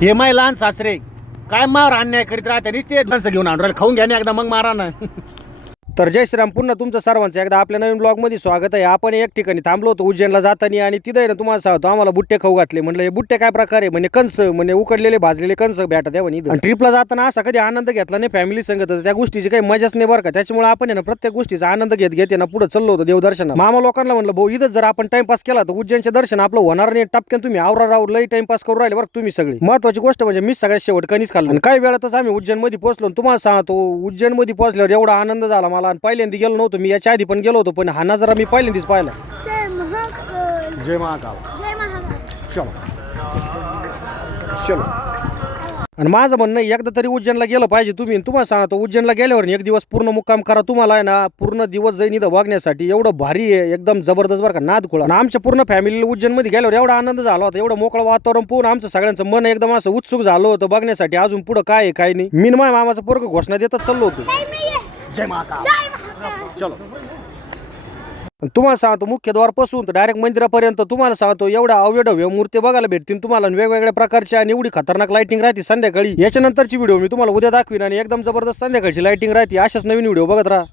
Hey my लहान सासरे काय मार अन्याय करीत राहते नुसते धनस घेऊन आणून राहिले. खाऊन घ्या ना एकदा मग मारा ना. तर जय श्रीराम. पुन्हा तुमचं सर्वांचं एकदा आपल्या नवीन ब्लॉगमध्ये स्वागत आहे. आपण एक ठिकाणी थांबलो होतो उज्जैनला जाताना आणि तिथे ना तुम्हाला सांगतो आम्हाला बुट्टे खाऊ घातले. म्हणलं हे बुट्टे काय प्रकार आहे म्हणे कंस म्हणे उकडलेले भाजलेले कंस भेटत आहे म्हणे. आणि ट्रिपला जाताना असा कधी आनंद घेतला नाही फॅमिली संगत त्या गोष्टीची काही मजाच नाही बरं का. त्याच्यामुळे आपण ना प्रत्येक गोष्टीचा आनंद घेत ना पुढे चाललो होतो देवदर्शना. मामा लोकांना म्हणलं भाऊ इथं जर आपण टाइमपास केला तर उज्जैनचे दर्शन आपलं होणार नाही. टपक्यान तुम्ही आवरा राहू लई टाइमपास करू राहिले बरं तुम्ही सगळे. महत्वाची गोष्ट म्हणजे मी सगळ्यात शेवट कणीच खाल्लं. आणि काही वेळातच आम्ही उज्जैनमध्ये पोहोचलो. तुम्हाला सांगतो उज्जैनमध्ये पोहोचल्यावर एवढा आनंद झाला मला. आणि पहिल्यांदा गेलो नव्हतो मी, याच्या आधी पण गेलो होतो पण हा नजारा मी पहिल्यांदाच पाहिला. जय महाकाल. चलो चलो. आणि माझं म्हणणं एकदा तरी उज्जैनला गेलं पाहिजे तुम्ही. तुम्हाला सांगतो उज्जैनला गेल्यावर एक दिवस पूर्ण मुक्काम करा. तुम्हाला आहे ना पूर्ण दिवस जाईन इथं बघण्यासाठी. एवढं भारी आहे एकदम जबरदस्त बरं का नादखुळा. आणि आमच्या पूर्ण फॅमिलीला उज्जैनमध्ये गेल्यावर एवढा आनंद झाला होता. एवढं मोकळं वातावरण पाहून आमचं सगळ्यांचं मन एकदम असं उत्सुक झालं होतं बघण्यासाठी अजून पुढं काय आहे काय नाही. मी माझ्या मामाचं पोरग घोषणा देतच चाललो होतो. जय महाकाल. चलो. तुम्हाला सांगतो मुख्यद्वारपासून तर डायरेक्ट मंदिरापर्यंत तुम्हाला सांगतो एवढ्या अवयढव्य मूर्ती बघायला भेटतील तुम्हाला. वेगवेगळ्या प्रकारच्या आणि एवढी खतरनाक लाइटिंग राहते संध्याकाळी. याच्यानंतरची व्हिडिओ मी तुम्हाला उद्या दाखवीन. आणि एकदम जबरदस्त संध्याकाळची लाइटिंग राहते. अशाच नवीन व्हिडिओ बघत राहा.